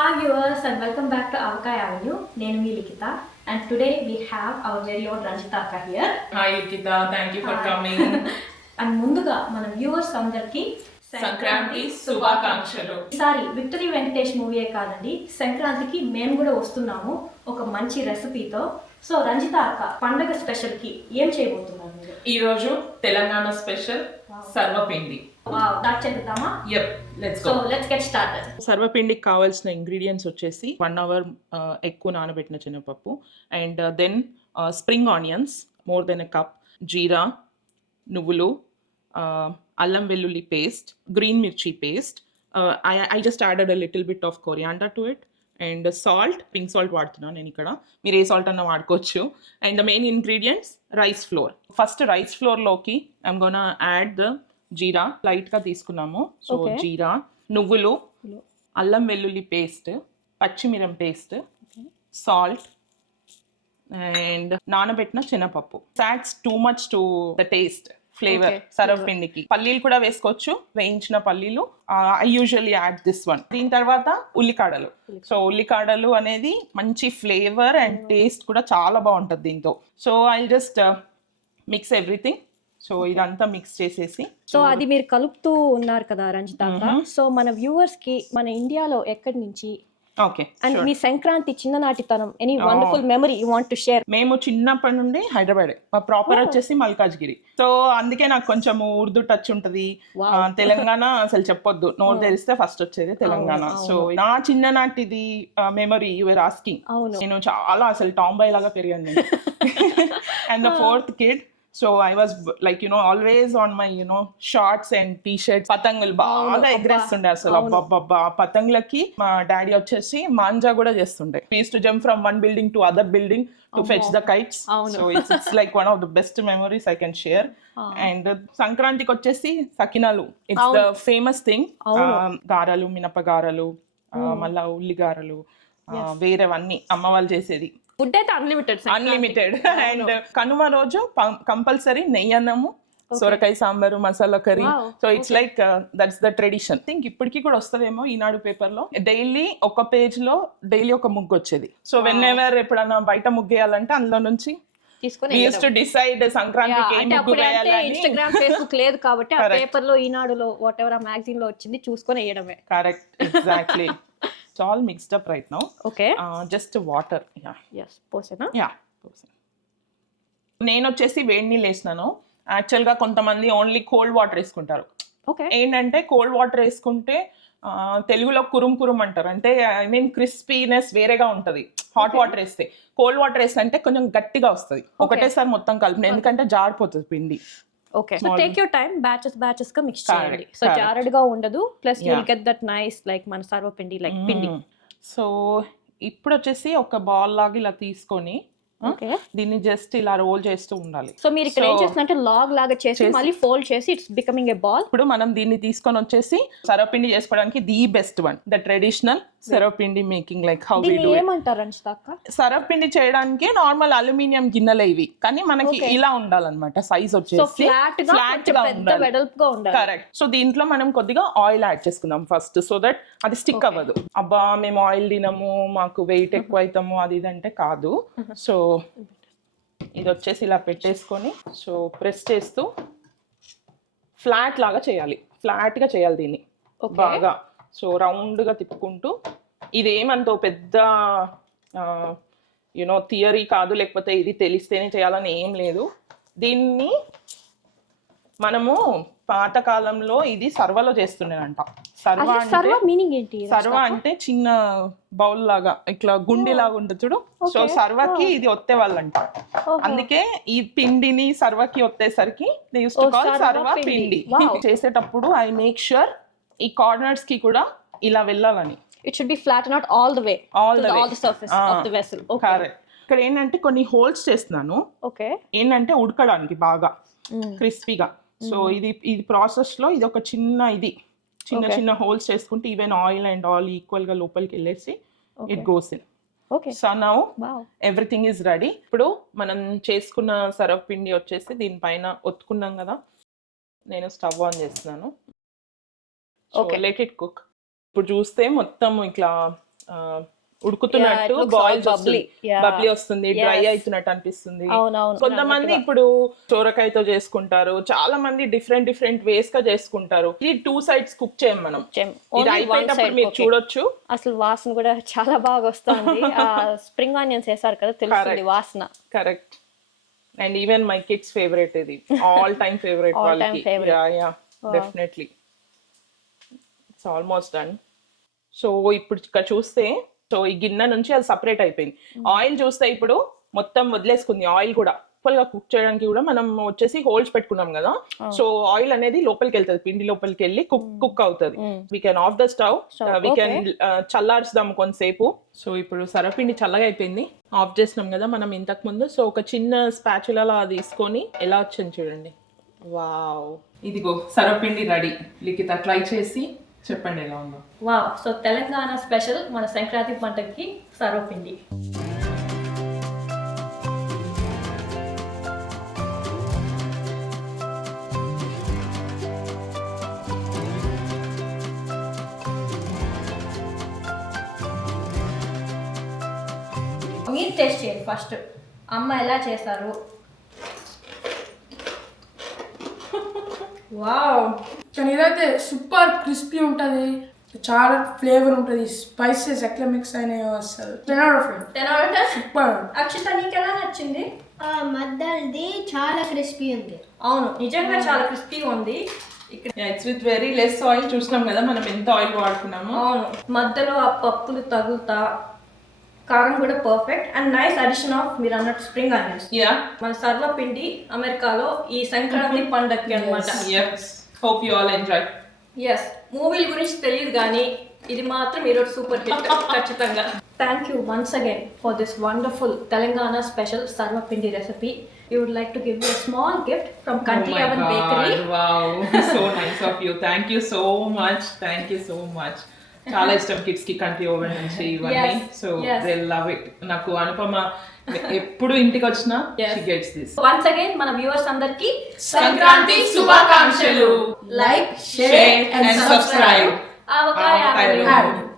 Hi viewers and welcome back to Avakai Avenue. నేను మీ లిఖిత and today we have our very own Ranjita Akka here. Hi Yukita, thank you for coming. And ముందుగా మన viewers అందరికీ సంక్రాంతి శుభాకాంక్షలు. ఈసారి victory Venkatesh మూవీయే కాదండి, సంక్రాంతికి మేము కూడా వస్తున్నాము ఒక మంచి రెసిపీతో. సో రంజిత అక్క, పండగ స్పెషల్ కి ఏం చేయబోతున్నారు మీరు? ఈ రోజు Telangana special sarvapindi. Wow, that చేద్దామా? Yup, let's so go. Let's get started. సర్వపిండికి కావాల్సిన ఇంగ్రీడియంట్స్ వచ్చేసి 1 hour ఎక్కువ నానబెట్టిన శనగపప్పు and then spring onions more than a cup, jeera, నువ్వులు, అల్లం వెల్లుల్లి paste, green mirchi paste. I just added a little bit of coriander to it and salt, pink salt వాడుతున్నాను నేను ఇక్కడ, మీరు ఏ సాల్ట్ అన్నా వాడుకోవచ్చు. And the main ingredients rice flour. First rice ఫ్లోర్లోకి I'm gonna add the jeera, లైట్గా తీసుకున్నాము. సో జీరా, నువ్వులు, అల్లం వెల్లుల్లి పేస్ట్, పచ్చిమిరం పేస్ట్, సాల్ట్ అండ్ నానబెట్టిన శనగపప్పు. Adds too much to the taste flavour. సర్వపిండికి పల్లీలు కూడా వేసుకోవచ్చు, వేయించిన పల్లీలు. I usually add this one. దీని తర్వాత ఉల్లికాడలు. సో ఉల్లికాడలు అనేది మంచి ఫ్లేవర్ అండ్ టేస్ట్ కూడా చాలా బాగుంటుంది దీంతో. So I just mix everything. So ఇదంతా మిక్స్ చేసేసి, సో అది మీరు కలుపుతూ ఉన్నారు కదా రంజిత అక్క. సో మన వ్యూవర్స్ కి మన ఇండియాలో ఎక్కడి నుంచి, ఓకే, అండ్ మీ సంక్రాంతి చిన్ననాటితనం, any wonderful memory you want to share? మేము చిన్నప్పటి నుండి హైదరాబాద్, మా ప్రాపర్ వచ్చేసి మల్కాజ్గిరి. సో అందుకే నాకు కొంచెం ఉర్దూ టచ్ ఉంటది. తెలంగాణ అసలు చెప్పొద్దు, నోట్ తెరిస్తే ఫస్ట్ వచ్చేది తెలంగాణ. సో నా చిన్ననాటిది మెమరీ యువర్ ఆస్కింగ్. నేను చాలా అసలు టాంబాయ్ లాగా పెరిగాను and the 4th kid. So I was like, always on my, shorts and t-shirts. పతంగులు బాగా ఎగరేస్తుండే అసలు. అబ్బబ్బబ్బా, పతంగులకి మా డాడీ వచ్చేసి మాంజా కూడా చేస్తుండే. We used to jump from one building to other building to fetch the kites. So it's like one of the best memories I can share. And సంక్రాంతికి వచ్చేసి సకినాలు, it's the famous thing. గారాలు, మినపగారాలు, మళ్ళా ఉల్లి గారాలు, వేరేవన్నీ అమ్మ వాళ్ళు చేసేది. ఫుడ్ అయితే unlimited. And Kanuma రోజు compulsory నెయ్యన్నము, సొరకాయ sambar, masala curry. So it's like that's the tradition. Think ఇప్పటికీ కూడా వస్తుందేమో ఈనాడు పేపర్ లో డైలీ ఒక పేజ్ లో డైలీ ఒక ముగ్గు వచ్చేది. సో వెన్ ఎవర్ ఎప్పుడన్నా బయట ముగ్గేయాలంటే అందులో నుంచి డిసైడ్ సంక్రాంతికి ఇన్స్టాగ్రామ్, ఫేస్బుక్ లేదు కాబట్టి ఆ పేపర్ లో, ఈనాడులో, వాట్ ఎవర్ ఆ మ్యాగజైన్ లో వచ్చింది చూసుకొని వేయడమే. Correct, exactly. It's all mixed up right now. Okay. Just water. Yeah. Yes. పోసేనా? Yeah. నేను వచ్చేసి వేడి నీళ్ళు వేసినాను. యాక్చువల్గా కొంతమంది ఓన్లీ కోల్డ్ వాటర్ వేసుకుంటారు. ఓకే. ఏంటంటే కోల్డ్ వాటర్ వేసుకుంటే తెలుగులో కురుం కురుం అంటారు, అంటే ఐ మీన్ క్రిస్పీనెస్ వేరేగా ఉంటుంది. హాట్ వాటర్ వేస్తే, కోల్డ్ వాటర్ వేస్తే అంటే కొంచెం గట్టిగా వస్తుంది. ఒకటేసారి మొత్తం కలిపిన, ఎందుకంటే జారిపోతుంది పిండి. Okay, so take your time, batches గా మిక్స్ చేయండి. సో జారడ్గా ఉండదు, plus you will get that nice like మన సర్వపిండి లైక్ పిండి. సో ఇప్పుడు వచ్చేసి ఒక బాల్ లాగా ఇలా తీసుకొని దీన్ని జస్ట్ ఇలా రోల్ చేస్తూ ఉండాలి. సో మీరు ఇక్కడ ఏం చేస్తున్నట్టే లాగ్ లాగా చేసి మళ్ళీ ఫోల్డ్ చేసి ఇట్స్ బికమింగ్ ఏ బాల్. ఇప్పుడు మనం దీన్ని తీసుకొని వచ్చేసి సర్వపిండి చేసుకోవడానికి the best one, the traditional sarvapindi making, like how we do. ఏమంటారు రంజిత అక్క? సర్వపిండి చేయడానికి నార్మల్ అల్యూమినియం గిన్నెలే ఇవి, కానీ మనకి ఇలా ఉండాలన్నమాట. సైజ్ వచ్చేసి ఫ్లాట్ గా ఉండాలి. కరెక్ట్. సో దీంట్లో మనం కొద్దిగా ఆయిల్ యాడ్ చేసుకుందాం ఫస్ట్, సో దట్ అది స్టిక్ అవ్వదు. అబ్బా మేము ఆయిల్ తినము, మాకు వెయిట్ ఎక్కువ అవుతాము, అది ఇదంటే కాదు. సో ఇది వచ్చేసి ఇలా పెట్టేసుకొని, సో ప్రెస్ చేస్తూ ఫ్లాట్ లాగా చేయాలి, ఫ్లాట్ గా చేయాలి దీన్ని బాగా. సో రౌండ్ గా తిప్పుకుంటూ, ఇదేమంతో పెద్ద థియరీ కాదు, లేకపోతే ఇది తెలిస్తేనే చేయాలని ఏం లేదు. దీన్ని మనము పాతకాలంలో ఇది సర్వలో చేస్తుండేనంట. సర్వ అంటే చిన్న బౌల్ లాగా, ఇట్లా గుండె లాగా ఉంటుంది చూడు. సో సర్వకి ఇది ఒత్తే వాళ్ళంట. అందుకే ఈ పిండిని సర్వకి ఒత్తేసరికి సర్వ పిండి. చేసేటప్పుడు ఐ మేక్ ష్యూర్ ఈ కార్నర్స్ కి కూడా ఇలా వెళ్ళాలని. It should be flat, not all the way. All the surface of the vessel. Okay. Correct. ఇక్కడ ఏంటంటే కొన్ని హోల్స్ చేస్తున్నాను. ఓకే. ఏంటంటే ఉడకడానికి బాగా క్రిస్పీగా. సో ఇది ప్రాసెస్ లో ఇది ఒక చిన్న హోల్స్ చేసుకుంటే even oil and all equal గా లోపలికి వెళ్ళేసి it goes in. Okay. So now everything is ready. ఇప్పుడు మనం చేసుకున్న సర్వపిండి వచ్చేసి దీనిపైన ఒత్తుకున్నాం కదా, నేను స్టవ్ ఆన్ చేస్తున్నాను. Okay, let it cook. ఇప్పుడు చూస్తే మొత్తం ఇట్లా ఉడుకుతున్నట్టు Yeah, it looks boils all వస్తుంది, bubbly. Yeah. బబ్లీ వస్తుంది, డ్రై Yes. అవుతున్నట్టు అనిపిస్తుంది. అవునవును, కొంతమంది ఇప్పుడు సోరకాయతో చేసుకుంటారు, చాలా మంది డిఫరెంట్ వేస్ గా చేసుకుంటారు. ఇది 2 sides కుక్ చేయం మనం. ఇది ఓన్లీ వన్ అయిపోయేటప్పుడు సైడ్ మీరు చూడొచ్చు. అసలు వాసన కూడా చాలా బాగా వస్తుంది. స్ప్రింగ్ ఆనియన్స్ వేసారు కదా, తెలుస్తుంది వాసన. Correct. And even my kids favourite, ఇది all time favourite All time వాళ్ళకి. favorite. Yeah definitely. It's almost done. So ఇప్పుడు ఇక్కడ చూస్తే, సో ఈ గిన్నె నుంచి అది సపరేట్ అయిపోయింది. ఆయిల్ చూస్తే ఇప్పుడు మొత్తం వదిలేసుకుంది ఆయిల్ కూడా. గా కుక్ చేయడానికి కూడా మనం వచ్చేసి హోల్స్ పెట్టుకున్నాం కదా, సో ఆయిల్ అనేది లోపలికి వెళ్తుంది, పిండి లోపలికి వెళ్ళి కుక్ అవుతుంది. We can off the stove, we can చల్లార్చుదాం కొంతసేపు. సో ఇప్పుడు సరపిండి చల్లగా అయిపోయింది, ఆఫ్ చేసినాం కదా మనం ఇంతకు ముందు. సో ఒక చిన్న స్పాచులా తీసుకొని ఎలా వచ్చింది చూడండి. వావ్, ఇదిగో సరపిండి రెడీ. లిఖిత ట్రై చేసి చెప్పండి ఎలా ఉందో. వావ్, సో తెలంగాణ స్పెషల్ మన సంక్రాంతి పంటకి సర్వపిండి. మీరు టేస్ట్ చేయండి ఫస్ట్, అమ్మ ఎలా చేశారు. వావ్, కానీ ఇదైతే సూపర్ క్రిస్పీ ఉంటుంది, చాలా ఫ్లేవర్ ఉంటుంది, స్పైసెస్ ఎట్లా మిక్స్ అయినాయో అసలు 10 out of 10. సూపర్. అక్షిత నీకు ఎలా నచ్చింది? మద్దల్ది చాలా క్రిస్పీ ఉంది. అవును, నిజంగా చాలా క్రిస్పీగా ఉంది. It's with very less oil. చూసినాం కదా మనం ఎంత ఆయిల్ వాడుకున్నాము. అవును, మధ్యలో ఆ పప్పులు తగులుతా, కారం కూడా perfect. And nice addition of మీరు అన్నట్టు స్ప్రింగ్ ఆనియన్స్. యా, మన సర్వపిండి అమెరికాలో ఈ సంక్రాంతి పండగకి అనమాట. Hope you all enjoy. Yes, మూవీల గురించి తెలియదు కానీ ఇది మాత్రం ఈరోజు సూపర్ హిట్ ఖచ్చితంగా. Thank you once again for this wonderful Telangana special sarvapindi recipe. You would like to give you small gift from Kanti oven bakery. Wow, so nice of you. Thank you so much, thank you so much. చాలా ఇష్టం kids కి Kanti oven నుంచి ఇవన్నీ. So they love it. నాకు అనుపమ ఎప్పుడు ఇంటికి వచ్చినా she gets this. Once again మన వ్యూవర్స్ అందరికి సంక్రాంతి శుభాకాంక్షలు. Like, share and subscribe. Avakaya